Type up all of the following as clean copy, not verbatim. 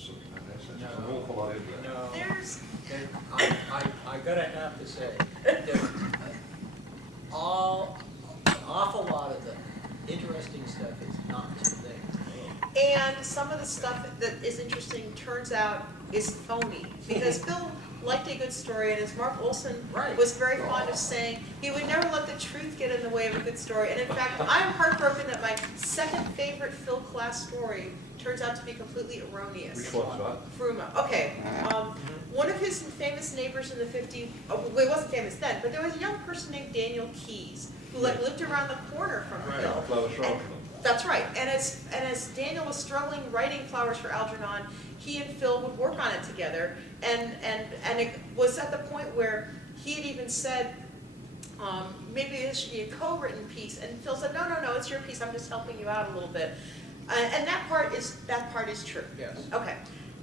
something like this. There's No. an awful lot in there. No. There's, And I gotta have to say, that an awful lot of the interesting stuff is not there. and some of the stuff that is interesting turns out is phony, because Phil liked a good story, and as Mark Olson Right. was very fond of saying, he would never let the truth get in the way of a good story. And in fact, I'm heartbroken that my second favorite Phil Class story turns out to be completely erroneous. Which one's that? Fruma. Okay. One of his famous neighbors in the 50s, well, he wasn't famous then, but there was a young person named Daniel Keyes who lived around the corner from Right. Phil. Flowers for And- Algernon. That's right. And as Daniel was struggling writing Flowers for Algernon, he and Phil would work on it together. And it was at the point where he had even said, maybe this should be a co-written piece. And Phil said, no, it's your piece. I'm just helping you out a little bit. And that part is true. Yes. Okay.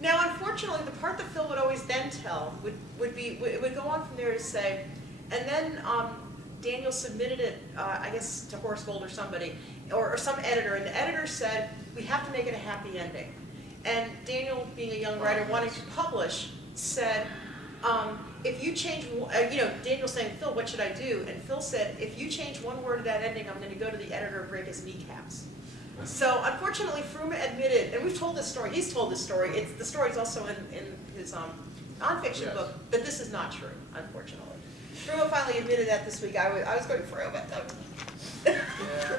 Now, unfortunately, the part that Phil would always then tell would go on from there to say, and then Daniel submitted it, I guess, to Horace Gold or somebody, or some editor, and the editor said, we have to make it a happy ending. And Daniel, being a young writer wanting to publish, said, if you change, Daniel saying, Phil, what should I do? And Phil said, if you change one word of that ending, I'm going to go to the editor and break his kneecaps. So unfortunately, Fruma admitted, and we've told this story, he's told this story, the story is also in his nonfiction Yes. book, that this is not true, unfortunately. Fruma finally admitted that this week. I was going Fruma. Yeah.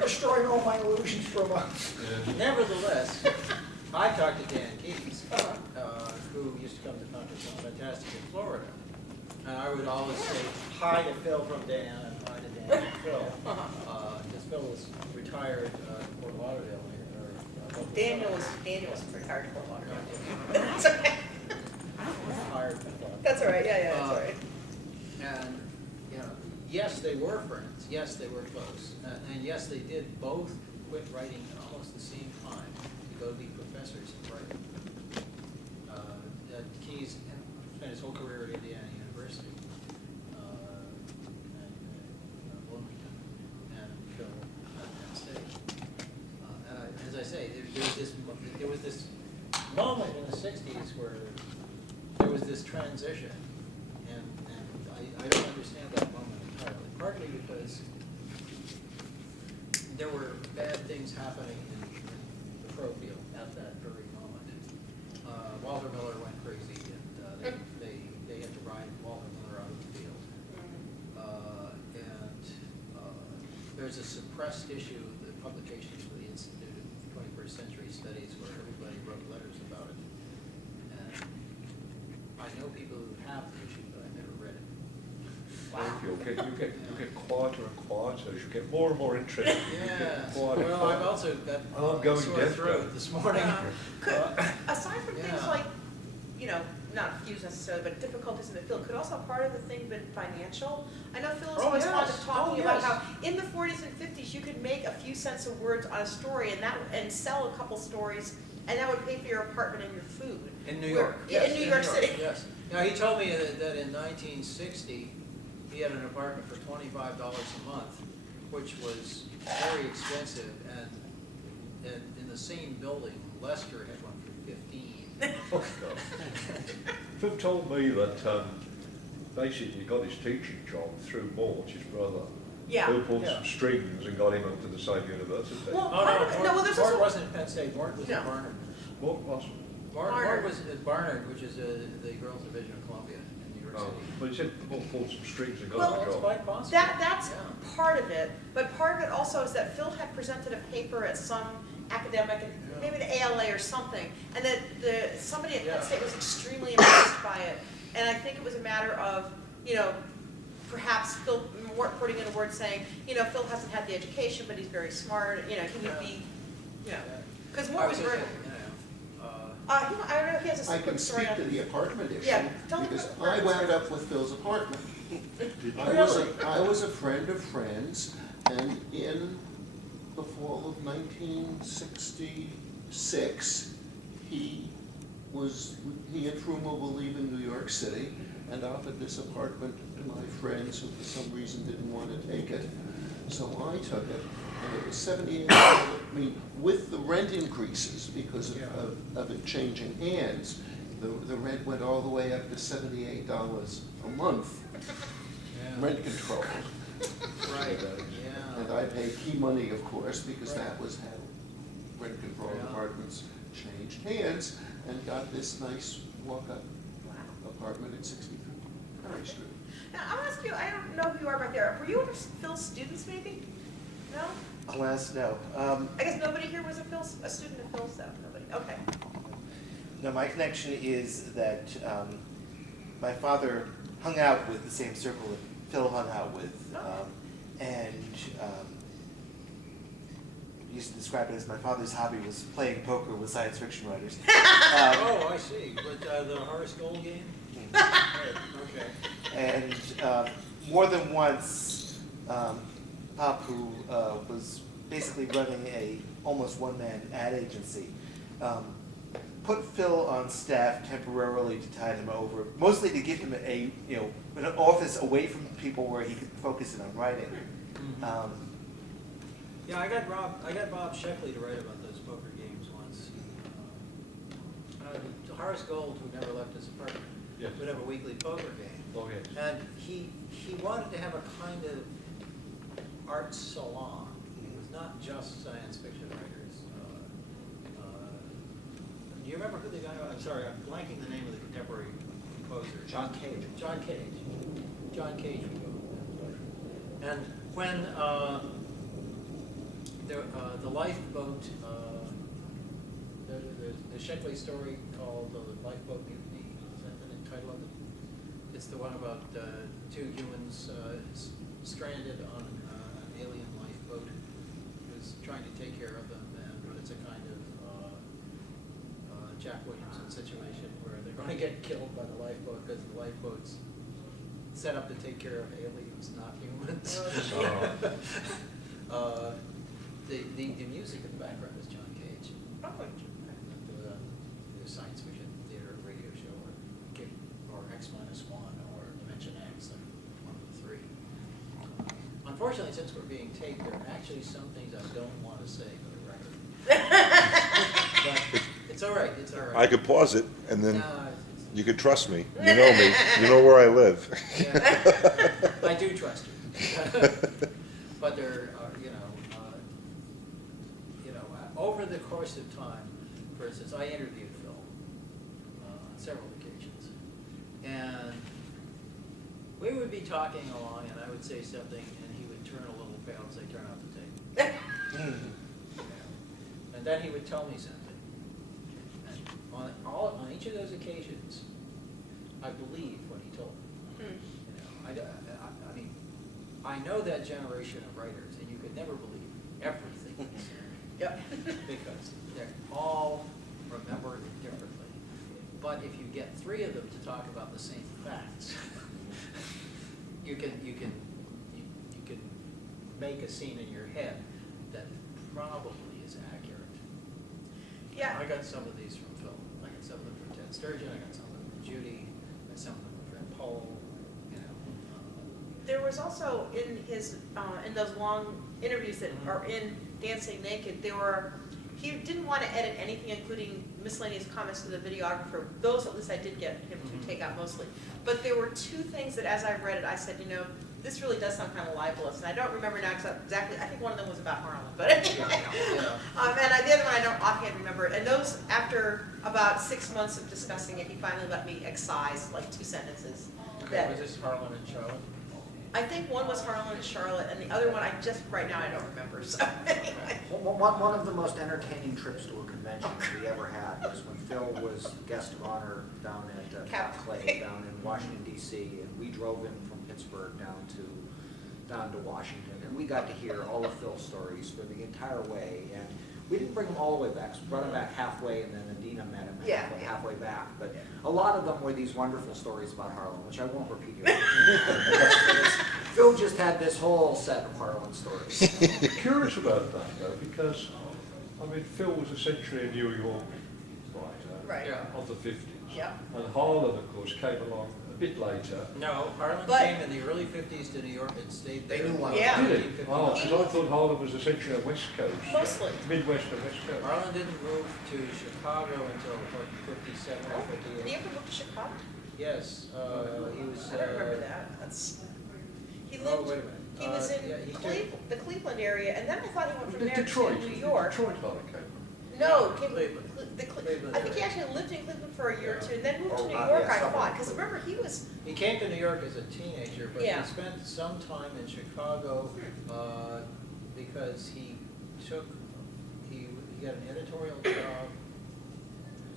Destroying all my illusions from Nevertheless, I talked to Dan Keyes, who used to come to Conference on Fantastic in Florida. And I would always say hi to Phil from Dan and hi to Dan from Phil. Because Phil was retired in Fort Lauderdale. Daniel was retired from Fort Lauderdale. That's okay. Retired from Florida. That's all right. Yeah, that's all right. And, yes, they were friends. Yes, they were close. And yes, they did both quit writing at almost the same time to go be professors of writing. Keyes spent his whole career at Indiana University, and Bloomington, and Phil at Penn State. As I say, there was this moment in the 60s where there was this transition, and I don't understand that moment entirely, partly because there were bad things happening in the pro field at that very moment. Walter Miller went crazy, and they had to ride Walter Miller out of the field. There's a suppressed issue of the publications for the Institute of 21st Century Studies where everybody wrote letters about it. And I know people who have the issue, but I've never read it. You'll get quieter and quieter as you get more and more interested. You get Yes. quieter and Well, quieter. I've also got I'm going sore deaf throat now. this morning. Aside from things Yeah. like, not feuds necessarily, but difficulties in the field, could also part of the thing been financial? I know Phil is Oh, always fond yes. of talking Oh, about yes. how in the 40s and 50s you could make a few cents of words on a story and sell a couple stories, and that would pay for your apartment and your food. In New York. Yeah, in New York City. Yes. Now, he told me that in 1960, he had an apartment for $25 a month, which was very expensive, and in the same building, Lester had one for 15. Oh, God. Phil told me that basically he got his teaching job through Mort, his brother, Yeah. who pulled Yeah. some strings and got him up to the same university. Well, Oh, part of it, Mort, there's Mort also, wasn't at Penn State, Mort was No. at Barnard. Mort was. Mort Barnard. was at Barnard, which is the girls' division of Columbia in New York Oh, City. but he said Mort pulled some strings and got Well, him a That's job. quite possible. that's Yeah. part of it, but part of it also is that Phil had presented a paper at some academic, maybe the ALA or something, and that somebody at Penn Yeah. State was extremely impressed by it. And I think it was a matter of, perhaps Mort putting in a word saying, Phil hasn't had the education, but he's very smart, he would be, because Mort was very, I don't know if he has a I can quick story speak to on. the apartment issue, Yeah, tell me because about I the wound up with Phil's apartment. I was a friend of friends, and in the fall of 1966, he and Fruma were leaving New York City and offered this apartment to my friends who for some reason didn't want to take it. So I took it, and it was $78 I mean, with the rent increases, because of it changing hands, the rent went all the way up to $78 a month, rent control. Right, yeah. And I paid key money, of course, because Right. that was how rent control Yeah. apartments changed hands, and got this nice walk-up Wow. apartment at 63 High Street. Now, I'll ask you, I don't know who you are back there. Were you ever Phil's students, maybe? No? Alas, no. I guess nobody here was a student of Phil's, though? Nobody? Okay. No, my connection is that my father hung out with the same circle that Phil hung out with. Oh. And used to describe it as my father's hobby was playing poker with science fiction writers. Oh, I see, but the Horace Gold game? Right, okay. And more than once, Pop, who was basically running a almost one-man ad agency, put Phil on staff temporarily to tide him over, mostly to give him an office away from people where he could focus in on writing. Yeah, I got Bob Sheckley to write about those poker games once. Horace Gold, who never left his apartment, Yes. would have a weekly poker game. Oh, yes. And he wanted to have a kind of art salon. It was not just science fiction writers. Do you remember who the guy was? I'm sorry, I'm blanking the name of the contemporary composer. John Cage. John Cage. John Cage would go with that. And when the lifeboat, the Sheckley story called The Lifeboat Mutiny, is that the title of it? It's the one about two humans stranded on an alien lifeboat who's trying to take care of them, but it's a kind of Jack Williamson situation where they're going to get killed by the lifeboat because the lifeboat's set up to take care of aliens, not humans. The music in the background is John Cage. Probably. The science fiction theater radio show, or X-1 or Dimension X, like one of the three. Unfortunately, since we're being taped, there are actually some things I don't want to say for the record. But it's all right, it's all right. I could pause it, and then No, you could trust me. You know me. You know where I live. yeah, I do trust you. But there are, over the course of time, for instance, I interviewed Phil on several occasions, and we would be talking along, and I would say something, and he would turn a little pale and say, "Turn off the tape." And then he would tell me something, and on each of those occasions, I believed what he told me. I mean, I know that generation of writers, and you could never believe everything he said. Yep. Because they all remember it differently. But if you get three of them to talk about the same facts, you can make a scene in your head that probably is accurate. Yeah. I got some of these from Phil. I got some of them from Ted Sturgeon. I got some of them from Judy. I got some of them from Fred Pohl. There was also in his, in those long interviews that are in Dancing Naked, he didn't want to edit anything, including miscellaneous comments to the videographer. Those, at least I did get him to take out mostly. But there were two things that as I read it, I said, this really does sound kind of libelous. And I don't remember now exactly, I think one of them was about Harlan. But anyway, and the other one I don't offhand remember. And those, after about 6 months of discussing it, he finally let me excise like 2 sentences. Okay, was this Harlan and Charlotte? I think one was Harlan and Charlotte, and the other one right now I don't remember. So anyway. One of the most entertaining trips to a convention we ever had was when Phil was guest of honor down at Cap Clay down in Washington D.C. and we drove in from Pittsburgh down to Washington, and we got to hear all of Phil's stories for the entire way. And we didn't bring him all the way back. So we brought him back halfway, and then Adina met him halfway back. But a lot of them were these wonderful stories about Harlan, which I won't repeat here. Phil just had this whole set of Harlan stories. I'm curious about that though, because Phil was essentially a New York writer, Right. Yeah. of the 50s. Yeah. And Harlan, of course, came along a bit later. No, Harlan But- came in the early 50s to New York and stayed there. They knew one. Yeah. Did it? 1959. Oh, because I thought Harlan was essentially a West Coast. Mostly. Midwest and West Coast. Harlan didn't move to Chicago until like 57 or Did he 58. ever move to Chicago? Yes, he was. I don't remember that. That's, he Oh, lived, wait a minute. he was in Yeah, he the Cleveland area, and then I thought he went from there Detroit. to New York. Detroit Harlan came. No, came, Cleveland. Cleveland I think he area. actually lived in Cleveland for a year or two, and then moved to Oh, New yeah, York, I somewhere. thought, because remember, he was, He came to New York as a teenager, but Yeah. he spent some time in Chicago because he took, he got an editorial job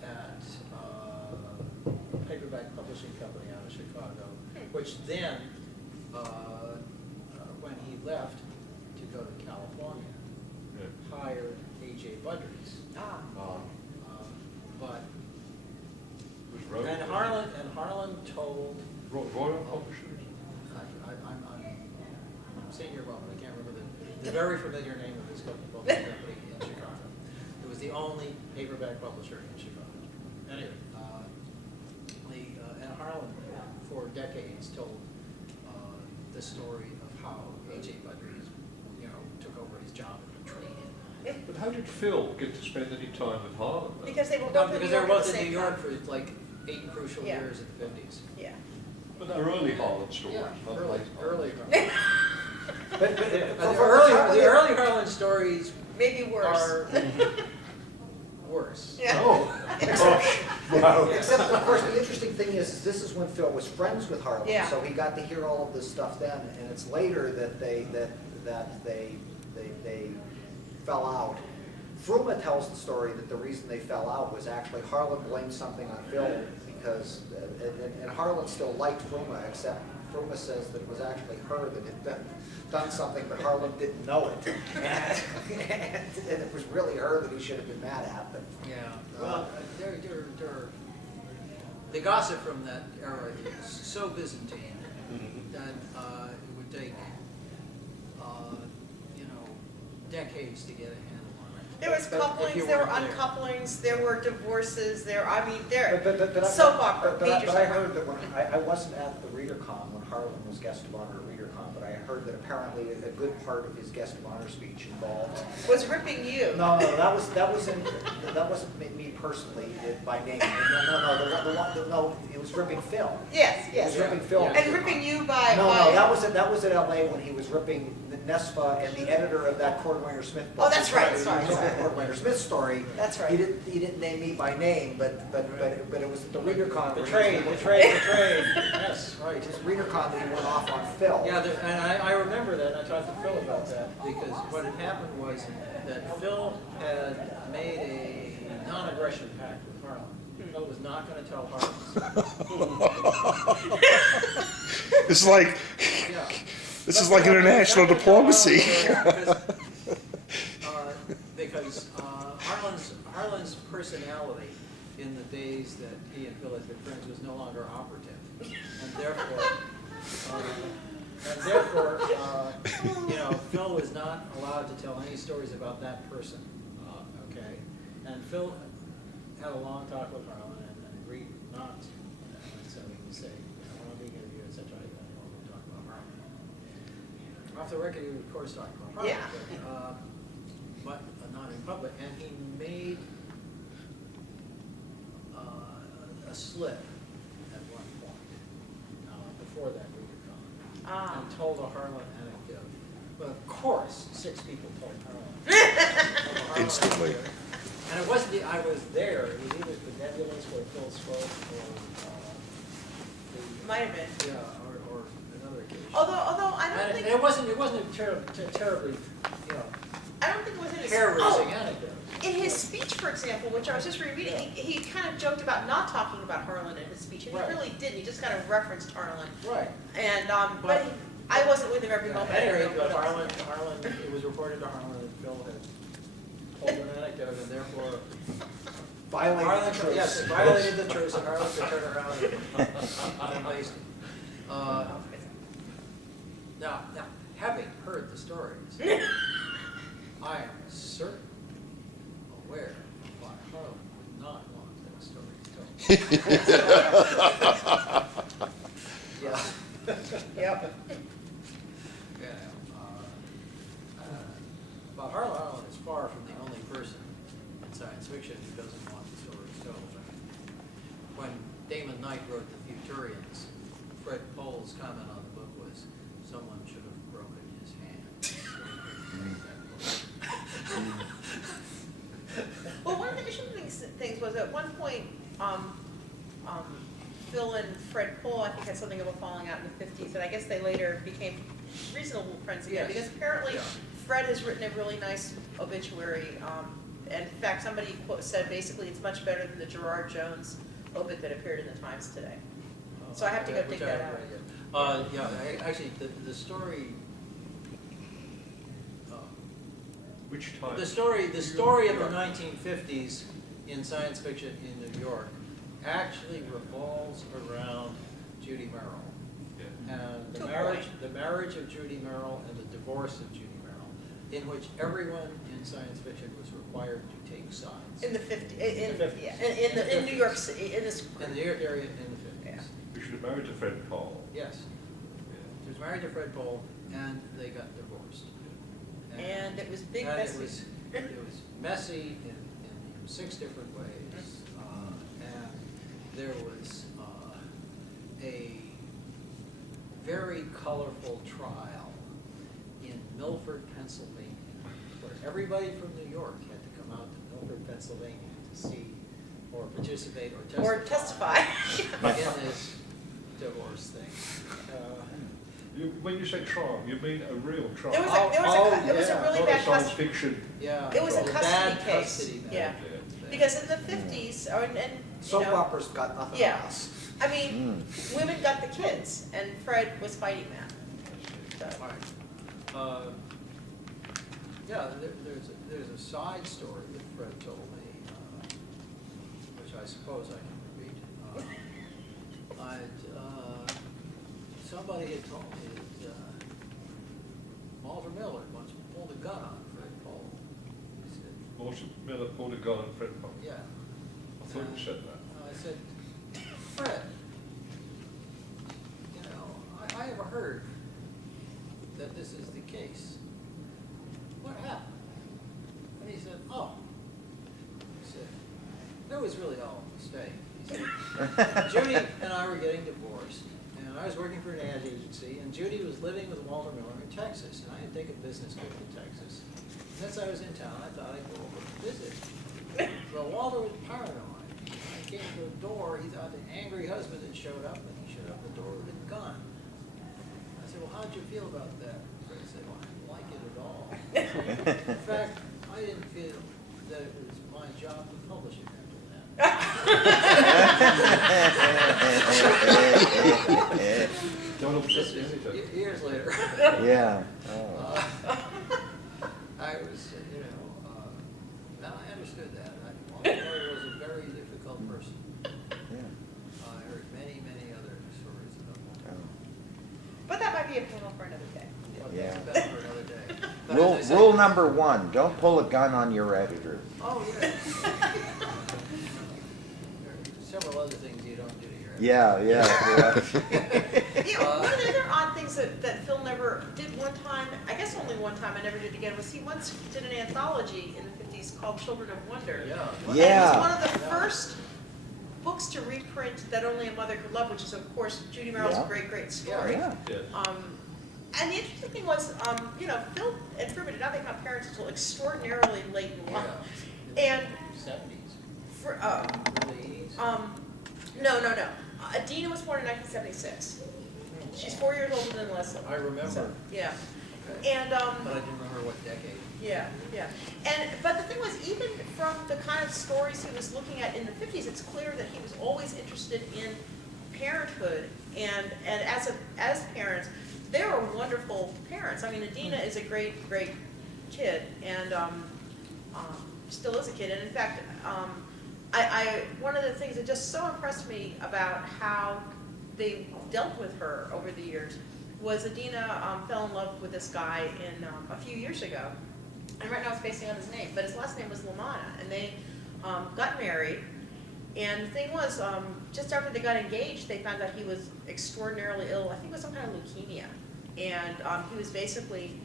at a paperback publishing company out of Chicago, which then, when he left to go to California, Yeah. hired A.J. Budrys. But, Was Royal. and Harlan told, Royal Publishers. I'm seeing your moment, I can't remember the very familiar name of this publishing company in Chicago. It was the only paperback publisher in Chicago. Anyway, and Harlan for decades told the story of how A.J. Budrys, took over his job and betrayed him. But how did Phil get to spend any time with Harlan? Though? because they were No, both in New because they were York at both the in same New York time. for like 8 crucial Yeah. years in the 50s. Yeah. But they're early Harlan stories, Yeah, not early, late Harlan. early. But, The early Harlan stories Maybe worse. are worse. Yeah. Wow. except of course, the interesting thing is this is when Phil was friends with Harlan. Yeah. So he got to hear all of this stuff then, and it's later that they fell out. Fruma tells the story that the reason they fell out was actually Harlan blamed something on Phil because, and Harlan still liked Fruma, except Fruma says that it was actually her that had done something, but Harlan didn't know it. And it was really her that he should have been mad at, but. Yeah, well, the gossip from that era is so Byzantine that it would take, decades to get a handle on it. There was But if couplings, you there were weren't there. uncouplings, there were divorces, there, I mean, there, But soap opera, but I major soap opera. heard that when, I wasn't at the ReaderCon when Harlan was guest of honor at ReaderCon, but I heard that apparently a good part of his guest of honor speech involved. Was ripping you. No, that wasn't me personally by name. No, it was ripping Phil. Yes, It was yes. ripping Phil. Yeah. And ripping you by. No, by- that was at LA when he was ripping Nespa and the editor of that Cordwainer Smith book. Oh, that's right, sorry. The Cordwainer Smith story. That's right. He didn't name me by name, but it was at the ReaderCon. The where he trade, was- the trade, the trade, yes, right. It was ReaderCon that he went off on Phil. Yeah, and I remember that, and I talked to Phil about that, because what had happened was that Phil had made a non-aggression pact with Harlan. Phil was not gonna tell Harlan. It's like, Yeah. this is like international diplomacy. Because Harlan's personality in the days that he and Phil had been friends was no longer operative, and therefore, Phil was not allowed to tell any stories about that person. Okay, and Phil had a long talk with Harlan and agreed not, and so he would say, "I want to be interviewed, etc." I don't want to talk about Harlan. Off the record, he would of course talk about Harlan. Yeah. But not in public, and he made a slip at one point before that ReaderCon, Ah. and told a Harlan anecdote. But of course, 6 people told Harlan. Instantly. And it wasn't, I was there, it was either the Nebulous where Phil spoke, or Might have been. or another occasion. Although I don't And think, it wasn't terribly, I don't think it was in his. hair-raising Oh, anecdote. in his speech, for example, which I was just rereading, he kind of joked about not talking about Harlan in his speech, and Right. he really didn't. He just kind of referenced Harlan. Right. And, But- but I wasn't with him every moment. At any I rate, don't know but what else. Harlan, it was reported to Harlan that Phil had told an anecdote, and therefore Violated Harlan, the truth. yes, it violated the truth, and Harlan could turn around and face it. Now, having heard the stories, I am certain, aware of why Harlan would not want that story Yeah. Yep. Yeah, but Harlan Ellison is far from the only person in science fiction who doesn't want the story told. When Damon Knight wrote The Futurians, Fred Pohl's comment on the book was, "Someone should have broken his hand." Well, one of the interesting things was at one point, Phil and Fred Pohl, I think, had something of a falling out in the 50s, and I guess they later became reasonable friends again, Yes. because apparently Yeah. Fred has written a really nice obituary. And in fact, somebody said basically it's much better than the Gerard Jones obit that appeared in the Times today. So I have to go dig Which I that haven't out. read yet. Yeah, actually, the story, Which time? the story of the 1950s in science fiction in New York actually revolves around Judy Merrill. Yeah. And To a point. the marriage of Judy Merrill and the divorce of Judy Merrill, in which everyone in science fiction was required to take sides. In the 50s, In the 50s. yeah, in New York City, in this. In the area in the 50s. Yeah. We should have married to Fred Pohl. Yes. Yeah. She was married to Fred Pohl, and they got divorced. And it was big and messy. It was messy in 6 different ways. And there was a very colorful trial in Milford, Pennsylvania, where everybody from New York had to come out to Milford, Pennsylvania to see or participate or testify. In this divorce thing. When you say trial, you mean a real trial? There was a yeah. really Not bad a science custody. fiction. Yeah. It was a bad custody case. custody matter. Yeah. Because in the 50s, and you Soap know, operas got nothing Yeah. on us. I mean, women got the kids, and Fred was fighting that. So, Right. Yeah, there's a side story that Fred told me, which I suppose I can repeat. Somebody had told me that Walter Miller once pulled a gun on Fred Pohl. He said, Walter Miller pulled a gun on Fred Pohl. yeah. I thought you said that. I said, Fred, you know, I have heard that this is the case. What happened? And he said, oh. He said, that was really all a mistake. He said, Judy and I were getting divorced, and I was working for an ad agency, and Judy was living with Walter Miller in Texas, and I had taken a business trip to Texas. Since I was in town, I thought I'd go over and visit. Well, Walter was paranoid. When I came to the door, he thought the angry husband had showed up, and he showed up at the door with a gun. I said, well, how'd you feel about that? Fred said, well, I didn't like it at all. In fact, I didn't feel that it was my job to publish it after that. Don't upset the editor. Years later. Yeah. I was, now I understood that. Walter Miller was a very difficult person. I heard many, many other stories about him. but that might be a panel for another day. But Yeah. that's better for another day. But Rule, as I say- rule number 1, don't pull a gun on your editor. Oh, yeah. There are several other things you don't do to your. Yeah. Yeah, one of the other odd things that Phil never did one time, I guess only one time, I never did again, was he once did an anthology in the 50s called Children of Wonder. Yeah. And Yeah. it was one of the first books to reprint That Only a Mother Could Love, which is, of course, Judy Merrill's Yeah. great story. Yeah. Yes. And the interesting thing was, Phil and Fruba did not become parents until extraordinarily late in life. And 70s, for, early 80s. no. Adina was born in 1976. She's 4 years older than Leslie. I remember. So, yeah. Okay. And, But I didn't remember what decade. yeah. But the thing was, even from the kind of stories he was looking at in the 50s, it's clear that he was always interested in parenthood. And as parents, they were wonderful parents. I mean, Adina is a great kid, and still is a kid. And in fact, one of the things that just so impressed me about how they dealt with her over the years was Adina fell in love with this guy a few years ago, and right now it's spacing on his name, but his last name was Lamanna, and they got married, And the thing was, just after they got engaged, they found out he was extraordinarily ill. I think it was some kind of leukemia. And he was basically,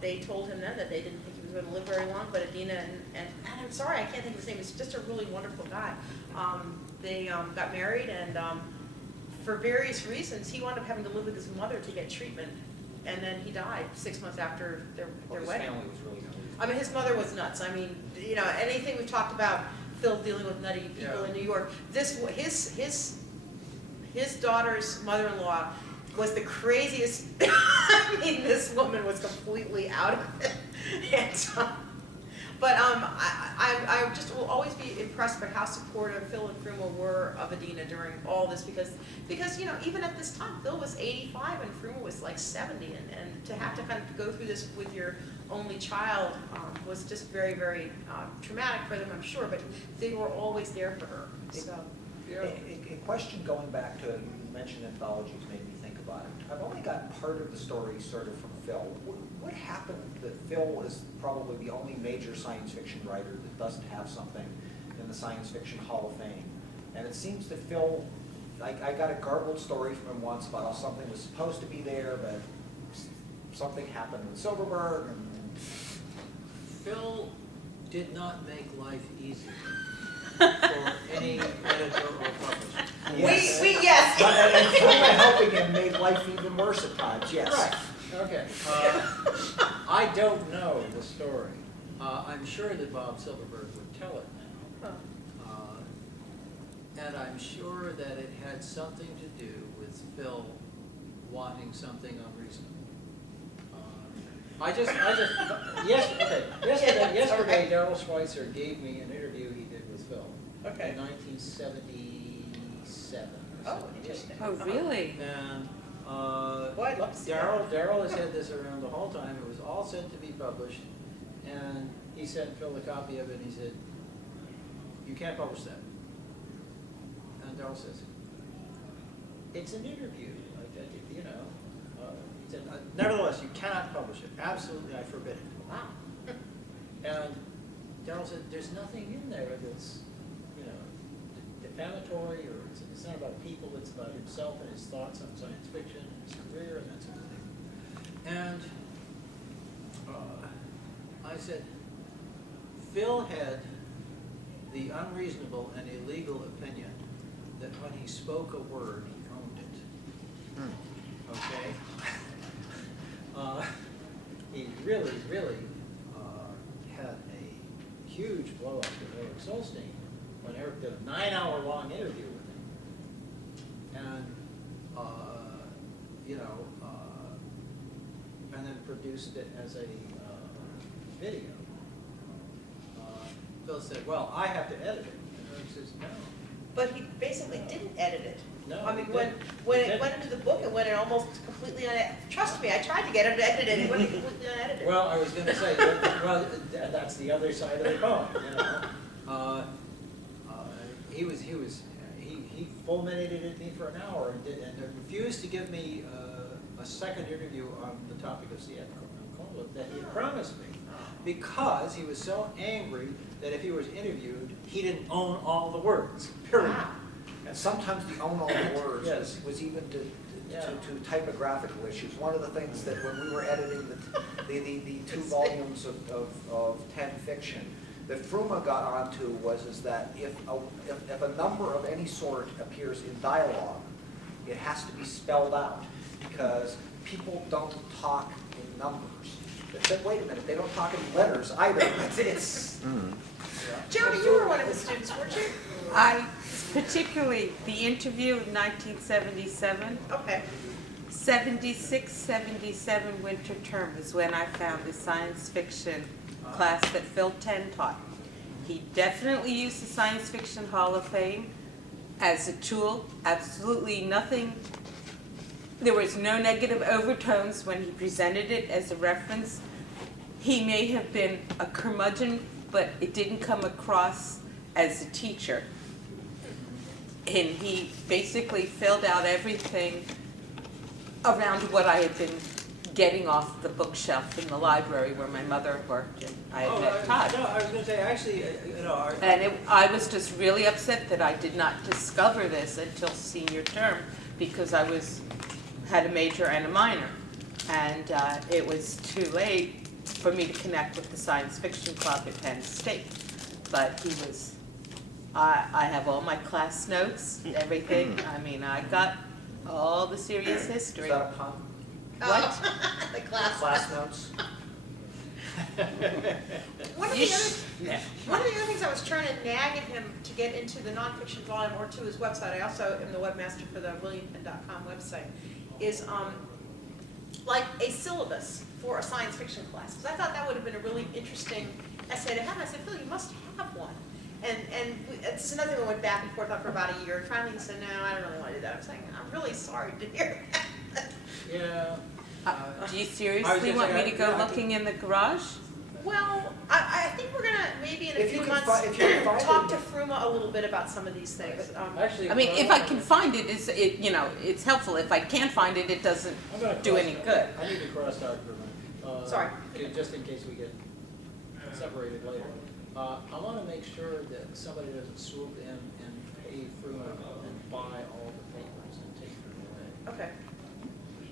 they told him then that they didn't think he was going to live very long, but Adina and I'm sorry, I can't think of his name, he's just a really wonderful guy. They got married, and for various reasons, he wound up having to live with his mother to get treatment. And then he died 6 months after their His wedding. family was really nuts. I mean, his mother was nuts. I mean, you know, anything we've talked about, Phil dealing with nutty people in New York. His daughter's mother-in-law was the craziest. I mean, this woman was completely out of it. And, but I just will always be impressed by how supportive Phil and Fruma were of Adina during all this, because you know, even at this time, Phil was 85 and Fruma was like 70, and to have to kind of go through this with your only child was just very, very traumatic for them, I'm sure, but they were always there for her. So, A question going back to, you mentioned anthologies made me think about it. I've only got part of the story sort of from Phil. What happened that Phil is probably the only major science fiction writer that doesn't have something in the Science Fiction Hall of Fame? And it seems that Phil, I got a garbled story from him once about how something was supposed to be there, but something happened with Silverberg. And Phil did not make life easy for any editor or publisher. Yes. yes. And Fruma helping him made life even worse at times, yes. Right, okay. I don't know the story. I'm sure that Bob Silverberg would tell it now. And I'm sure that it had something to do with Phil wanting something unreasonable. Yesterday, Darrell Schweitzer gave me an interview he did with Phil. Okay. In 1977. Oh, interesting. Oh, really? And Boy, I'd love to see that. Darrell has had this around the whole time. It was all set to be published, and he sent Phil a copy of it, and he said, "You can't publish that." And Darrell says, "It's an interview, you know." He said, "Nevertheless, you cannot publish it. Absolutely, I forbid it." Wow. And Darrell said, "There's nothing in there that's, you know, defamatory, or it's not about people. It's about himself and his thoughts on science fiction and his career and that sort of thing." And I said, Phil had the unreasonable and illegal opinion that when he spoke a word, he owned it. Okay? He really, really had a huge blow up with Eric Solstein when Eric did a 9-hour-long interview with him. And, you know, and then produced it as a video. Phil said, "Well, I have to edit it." And Eric says, "No." But he basically didn't edit it. No, I mean, he when didn't. when He it didn't. went into the book, it went in almost completely unedited. Trust me, I tried to get him to edit it. It went completely unedited. Well, I was going to say, well, that's the other side of the coin, you know. He fulminated me for an hour and refused to give me a second interview on the topic of C.F. Cole that he had promised me, because he was so angry that if he was interviewed, he didn't own all the words, period. Wow. And sometimes the own all the words Yes. was even to Yeah. typographical issues. One of the things that when we were editing the 2 volumes of 10 fiction, that Fruma got onto is that if a number of any sort appears in dialogue, it has to be spelled out, because people don't talk in numbers. They said, wait a minute, they don't talk in letters either. It's Jody, you were one of the students, weren't you? Particularly the interview in 1977, Okay. 76, 77 winter term is when I found the science fiction class that Phil Ten taught. He definitely used the Science Fiction Hall of Fame as a tool, absolutely nothing. There was no negative overtones when he presented it as a reference. He may have been a curmudgeon, but it didn't come across as a teacher. And he basically filled out everything around what I had been getting off the bookshelf in the library where my mother worked, and I had met Todd. No, I was gonna say, actually, And I was just really upset that I did not discover this until senior term, because I had a major and a minor. And it was too late for me to connect with the science fiction club at Penn State. But he was, I have all my class notes, everything. I mean, I got all the serious Is history. that a pun? What? The class. Class notes? One of the Yeesh. other, Yeah. one of the other things I was trying to nag at him to get into the nonfiction volume or to his website, I also am the webmaster for the williampenn.com website, is like a syllabus for a science fiction class. Because I thought that would have been a really interesting essay to have. I said, Phil, you must have one. And it's another thing we went back and forth on for about a year. And finally he said, no, I don't really want to do that. I'm saying, I'm really sorry to hear that. yeah. Do you I was seriously gonna want say, me to go yeah, I looking in the garage? Well, I think we're gonna, maybe in a If you few can months, fi- if you can find talk it- to Fruma a little bit about some of these things. Actually, I mean, what if I wanna- can find it, it's helpful. If I can't find it, it doesn't I'm gonna do cross- any good. I need to cross out for a minute. Sorry. Just in case we get separated later. I want to make sure that somebody doesn't swoop in and pay Fruma and buy all the papers and take them away. Okay.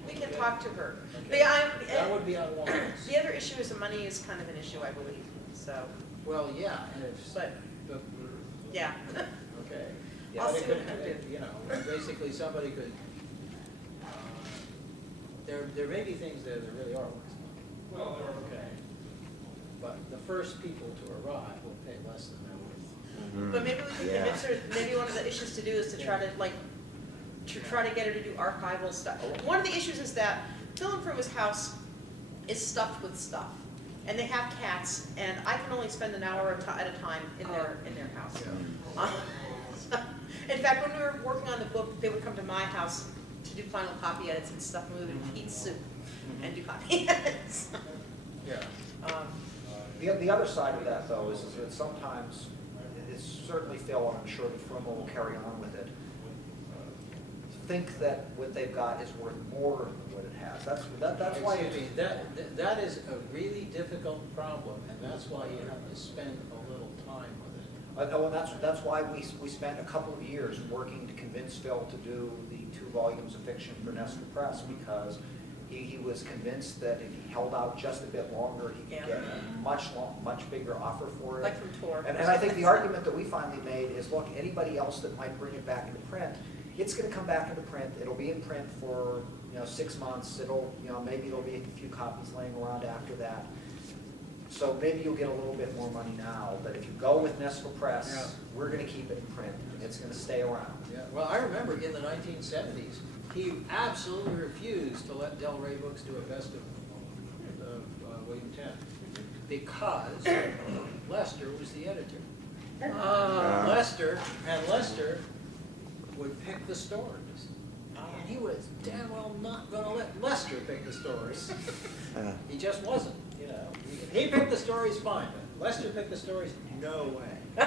We can talk to her. Okay. That would be unwise. The other issue is the money is kind of an issue, I believe, so, Well, yeah, and if, but, but, yeah. okay. I'll But it see could, what I can do. you know, basically somebody could, there may be things there that really are worth money. Okay. But the first people to arrive will pay less than they're worth. But maybe we can convince her, maybe one of the issues to do is to try to, like, to try to get her to do archival stuff. One of the issues is that Phil and Fruma's house is stuffed with stuff. And they have cats, and I can only spend an hour at a time in their house. In fact, when we were working on the book, they would come to my house to do final copy edits and stuff, and we would eat soup and do copy edits. Yeah. The other side of that, though, is that sometimes, it's certainly Phil, and I'm sure that Fruma will carry on with it, think that what they've got is worth more than what it has. That's why. Excuse me, that is a really difficult problem, and that's why you have to spend a little time with it. No, and that's why we spent a couple of years working to convince Phil to do the 2 volumes of fiction for Nestor Press, because he was convinced that if he held out just a bit longer, he could get a much bigger offer for it. Like from Tor. And I think the argument that we finally made is, look, anybody else that might bring it back into print, it's going to come back into print. It'll be in print for 6 months. Maybe there'll be a few copies laying around after that. So maybe you'll get a little bit more money now. But if you go with Nestor Press, Yeah. we're going to keep it in print. It's going to stay around. Yeah, well, I remember in the 1970s, he absolutely refused to let Del Rey Books do a best of William Penn, because Lester was the editor. Lester would pick the stories. And he was damn well not going to let Lester pick the stories. He just wasn't, He picked the stories fine, but Lester picked the stories, no way.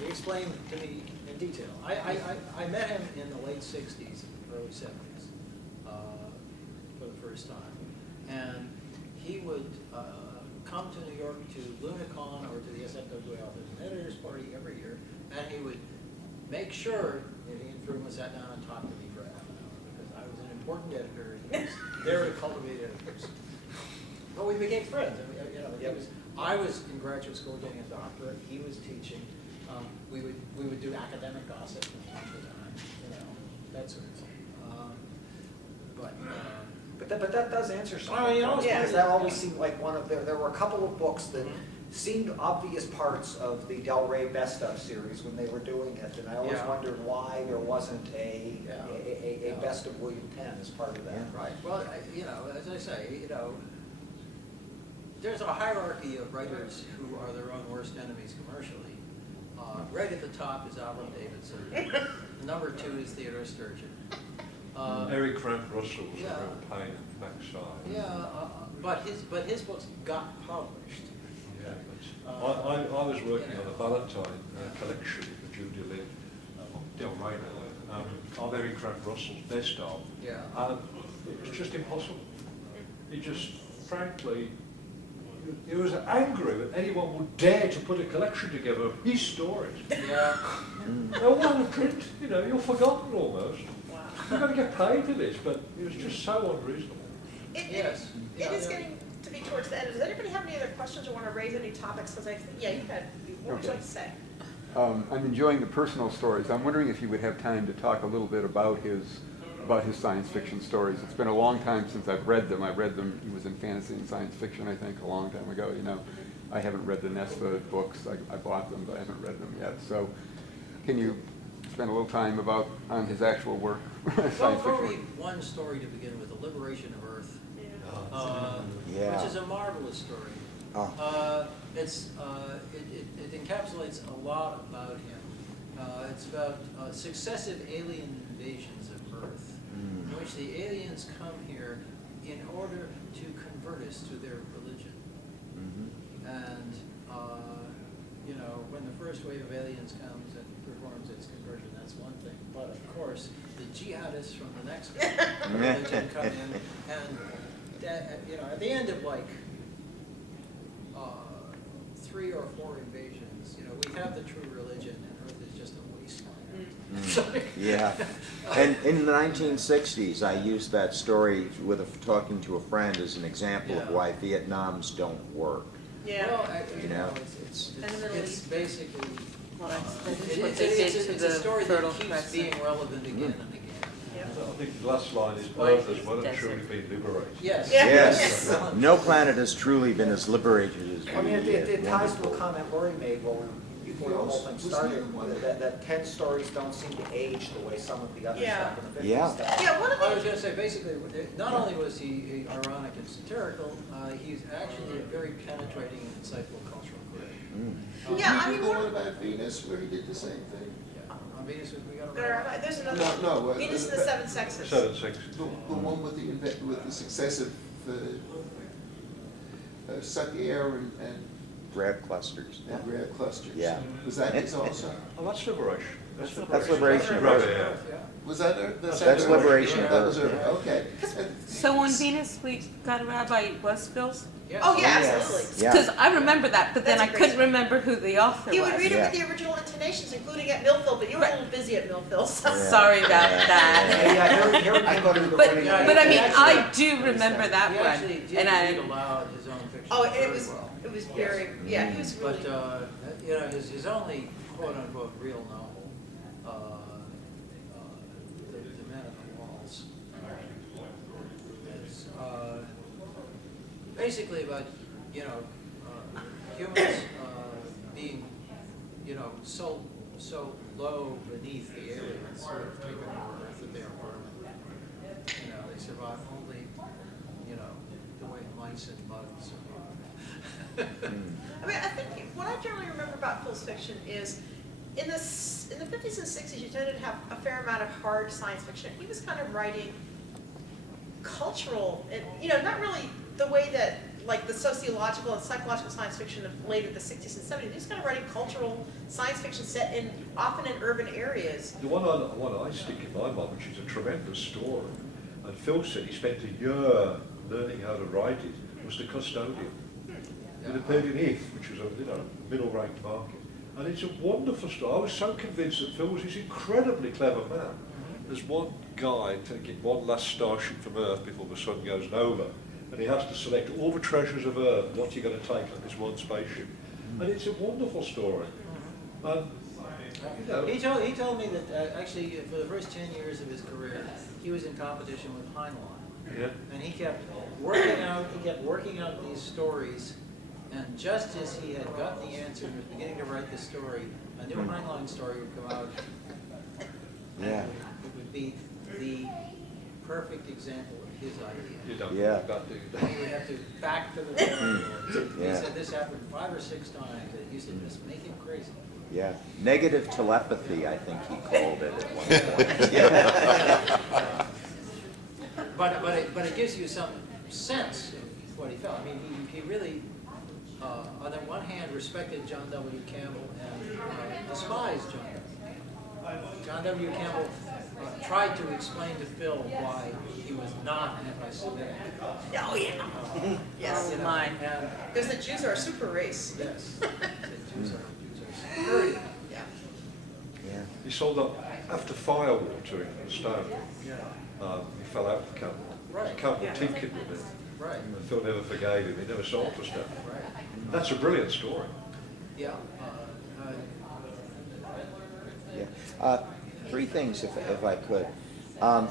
He explained to me in detail. I met him in the late 60s, early 70s, for the first time. And he would come to New York to LunaCon or to the SFWA office, an editor's party every year, and he would make sure that he and Fruma sat down and talked to me for half an hour, because I was an important editor, and he was there to cultivate editors. But we became friends. I was in graduate school getting a doctorate. He was teaching. We would do academic gossip from time to time, that sort of thing. But that does answer something. Well, yeah. Because that always seemed like one of there were a couple of books that seemed obvious parts of the Del Rey Best of series when they were doing it, and I always Yeah. wondered why there wasn't a Yeah. Best of William Penn as part of that. Right. Well, as I say, there's a hierarchy of writers who are their own worst enemies commercially. Right at the top is Alvin Davidson. Number 2 is Theodore Sturgeon. Eric Grant Russell was yeah. a real pain in the backside. Yeah, but his books got published. Yeah, but I was working on a Valentine collection for Judy Lynn, Del Rey, of Eric Grant Russell's best of. Yeah. it was just impossible. He just, frankly, he was angry that anyone would dare to put a collection together of his stories. Yeah. They're all out of print, you know, you're forgotten almost. Wow. You're going to get paid for this, but it was just so unreasonable. Yes. It is getting to be towards the end. Does anybody have any other questions or want to raise any topics? Because I think, yeah, you had, what would you like to say? I'm enjoying the personal stories. I'm wondering if you would have time to talk a little bit about his science fiction stories. It's been a long time since I've read them. I read them, he was in fantasy and science fiction, I think, a long time ago, you know. I haven't read the Nesfa books. I bought them, but I haven't read them yet. So can you spend a little time on his actual work, science Well, fiction? we'll read one story to begin with, The Liberation of Earth, Yeah. which is a marvelous story. Oh. It encapsulates a lot about him. It's about successive alien invasions of Earth, in which the aliens come here in order to convert us to their religion. And, you know, when the first wave of aliens comes and performs its conversion, that's one thing. But of course, the jihadists from the next religion come in, and you know, at the end of like 3 or 4 invasions, you know, we have the true religion, and Earth is just a wasteland. Yeah. And in the 1960s, I used that story talking to a friend as an example of Yeah. why Vietnams don't work. Yeah. Well, You know, it's And the Middle East. basically Well, that's it- what it's they did to it's the a story Fertile that keeps Crescent. being relevant again and again. I think the last line is Why Earth is has well and desert? truly been liberated. Yes. Yeah. Yes. No planet has truly been as liberated as we. I mean, it ties to a wonderful. comment Lori made before the whole thing started, that 10 stories don't seem to age the way some of the other Yeah. stuff in the 50s Yeah. does. Yeah, one of I was the, going to say, basically, not only was he ironic and satirical, he's actually a very penetrating and insightful cultural critic. yeah, I Did mean, you one know of about Venus, where he did the same thing? On Venus, we got to there's another No, one. no, Venus and the Seven Sexes. 7, 6. The one with the successive Satyr and Grab clusters. rare clusters. Yeah. Was that his also? Oh, that's liberation. That's liberation of Right, Earth. yeah. Was that Earth? That's liberation of That was Earth, Earth, okay. So on Venus, we got a rabbi Westbills? Oh, yeah, Yes. absolutely. Yeah. Because I remember that, but then I That's a great couldn't remember who the author He would was. read it Yeah. with the original intonations, including at Millville, but you were a little busy at Millville, so. Yeah. Sorry about that. Yeah, here we go to the But, running. but I mean, Yeah, I do remember that He one. actually did And read I, aloud his own fiction Oh, very it was well. very, yeah, he was really. But, you know, his only quote-unquote real novel, The Man at the Walls, is basically about, you know, humans being, you know, so low beneath the aliens who have taken over Earth that they are permanent. You know, they survive only, you know, the way mice and bugs survive. I mean, I think what I generally remember about Phil's fiction is in the 50s and 60s, you tended to have a fair amount of hard science fiction. He was kind of writing cultural, and you know, not really the way that like the sociological and psychological science fiction of later the 60s and 70s. He was kind of writing cultural science fiction set in often in urban areas. The one I stick in my mind, which is a tremendous story, and Phil said he spent a year learning how to write it, was The Custodian. It appeared in If, which was a middle-ranked market. And it's a wonderful story. I was so convinced that Phil was this incredibly clever man. There's one guy taking one last starship from Earth before the sun goes nova, and he has to select all the treasures of Earth, what you're going to take on this one spaceship. And it's a wonderful story. And, you know, He told me that actually for the first 10 years of his career, he was in competition with Heinlein. yeah. And he kept working out these stories, and just as he had got the answer and was beginning to write the story, a new Heinlein story would come out. Yeah. And it would be the perfect example of his idea. You don't Yeah. do that. And he would have to back to the drawing board. He Yeah. said this happened 5 or 6 times, and it used to just make him crazy. Yeah. Negative telepathy, I think he called it at one point. Yeah. But it gives you some sense of what he felt. I mean, he really, on the one hand, respected John W. Campbell and despised John W. John W. Campbell tried to explain to Phil why he was not anti-Semitic. Oh, yeah. Yes. You know, mine. And, Because the Jews are a super race. yes, the Jews are very, Yeah. Yeah. He sold up after firewater in the stone. yeah, He fell out of the camp. Right. The camp Yeah. tinkered with it. right, And Phil never forgave him. He never sold the stuff. right, That's a brilliant story. yeah. Yeah. Three things, if I could.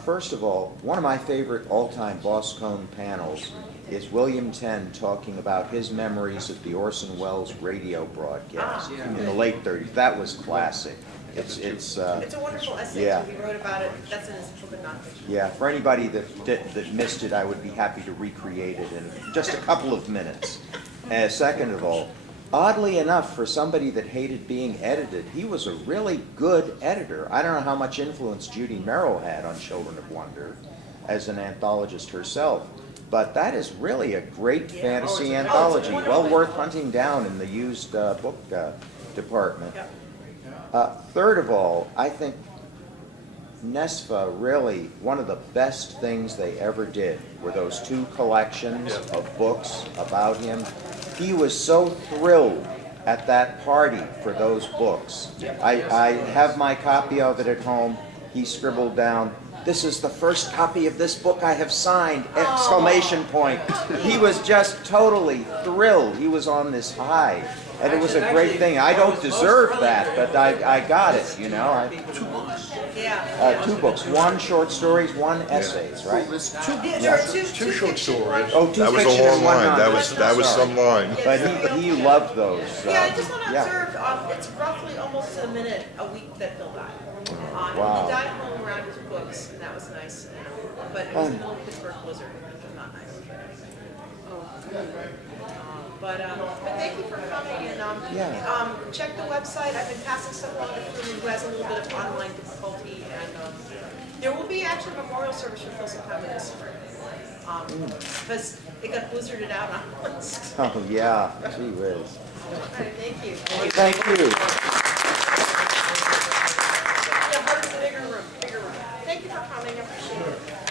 First of all, one of my favorite all-time Boss Cone panels is William Tenn talking about his memories of the Orson Welles radio broadcast Ah, yeah. in the late 30s. That was classic. It's It's a wonderful essay, yeah. too. He wrote about it. That's in his book of nonfiction. Yeah, for anybody that missed it, I would be happy to recreate it in just a couple of minutes. Second of all, oddly enough, for somebody that hated being edited, he was a really good editor. I don't know how much influence Judy Merrill had on Children of Wonder as an anthologist herself, but that is really a great Yeah. fantasy Oh, it's anthology, wonderful. well worth hunting down in the used book department. Yep. Third of all, I think NESFA really, one of the best things they ever did were those two collections of books about him. He was so thrilled at that party for those books. I have my copy of it at home. He scribbled down, "This is the first copy of this book I have signed!" Exclamation point. He was just totally thrilled. He was on this high. And it was a great thing. I don't deserve that, but I got it, you know. Yeah. Two books, one short stories, one essays, right? There's two Yeah, there are two short fiction stories. ones. Oh, two That was a fiction long and one line. That nonfiction. was Sorry. some line. But he loved those. Yeah, I just want to yeah. observe, it's roughly almost to the minute a week that Phil died. Wow. He died home around his books, and that was nice. But it was a little Pittsburgh blizzard, which was not nice. But thank you for coming, and Yeah. check the website. I've been passing stuff along to Phil who has a little bit of online difficulty, and there will be actually a memorial service for Phil sometime this spring. Because it got blizzarded out on us. Oh, yeah, gee whiz. All right, thank you. Thank you. Yeah, but it's a bigger room, bigger room. Thank you for coming, I appreciate it.